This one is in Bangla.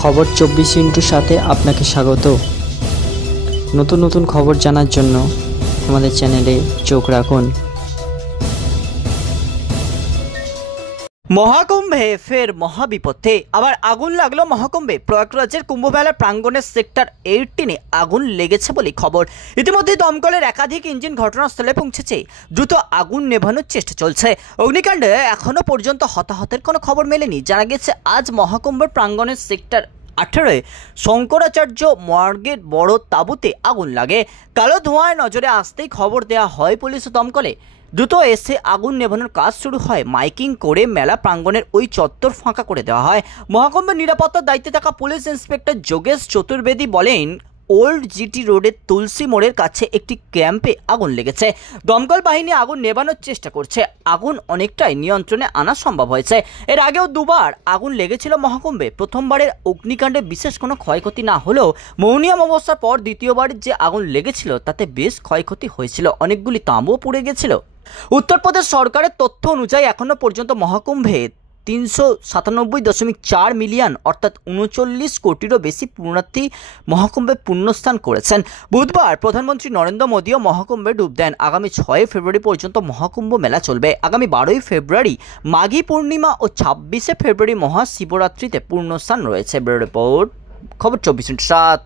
খবর 24 সাথে আপনাকে স্বাগত। নতুন নতুন খবর জানার জন্য আমাদের চ্যানেলে চোখ রাখুন। মহাকুম্ভে ফের মহাবিপত্তি, আবার আগুন লাগলো মহাকুম্ভে। প্রয়াগরাজের কুম্ভমেলার প্রাঙ্গণের সেক্টর 18-এ আগুন লেগেছে বলে খবর। ইতিমধ্যে দমকলের একাধিক ইঞ্জিন ঘটনাস্থলে পৌঁছেছে, দ্রুত আগুন নেভানোর চেষ্টা চলছে। অগ্নিকাণ্ডে এখনো পর্যন্ত হতাহতের কোনো খবর মেলেনি। জানা গেছে আজ মহাকুম্ভের প্রাঙ্গণের সেক্টর 18-এ শঙ্করাচার্য মর্গের বড় তাঁবুতে আগুন লাগে। কালো ধোঁয়ায় নজরে আসতেই খবর দেওয়া হয় পুলিশ ও দমকলে। দ্রুত এসে আগুন নেভানোর কাজ শুরু হয়। মাইকিং করে মেলা প্রাঙ্গণের ওই চত্বর ফাঁকা করে দেওয়া হয়। মহাকুম্ভের নিরাপত্তার দায়িত্বে থাকা পুলিশ ইন্সপেক্টর যোগেশ চতুর্বেদী বলেন, ওল্ড জিটি রোডের তুলসী মোড়ের কাছে একটি ক্যাম্পে আগুন লেগেছে। দমকল বাহিনী আগুন নেভানোর চেষ্টা করছে। আগুন অনেকটাই নিয়ন্ত্রণে আনা সম্ভব হয়েছে। এর আগেও দুবার আগুন লেগেছিল মহাকুম্ভে। প্রথমবারের অগ্নিকাণ্ডে বিশেষ কোনো ক্ষয়ক্ষতি না হলেও মৌনিয়াম অবস্থার পর দ্বিতীয়বার যে আগুন লেগেছিল তাতে বেশ ক্ষয়ক্ষতি হয়েছিল, অনেকগুলি তাঁবুও পুড়ে গেছিল। উত্তরপ্রদেশ সরকারের তথ্য অনুযায়ী এখনো পর্যন্ত মহাকুম্ভে 397.4 মিলিয়ন অর্থাৎ 39 কোটিরও বেশি পুণ্যার্থী মহাকুম্ভে পুণ্যস্নান করেছেন। বুধবার প্রধানমন্ত্রী নরেন্দ্র মোদীও মহাকুম্ভে ডুব দেন। আগামী 6 ফেব্রুয়ারি পর্যন্ত মহাকুম্ভ মেলা চলবে। আগামী 12 ফেব্রুয়ারি মাঘী পূর্ণিমা ও 26 ফেব্রুয়ারি মহাশিবরাত্রিতে পুণ্যস্নান রয়েছে। ব্যুরো রিপোর্ট, খবর 24/7।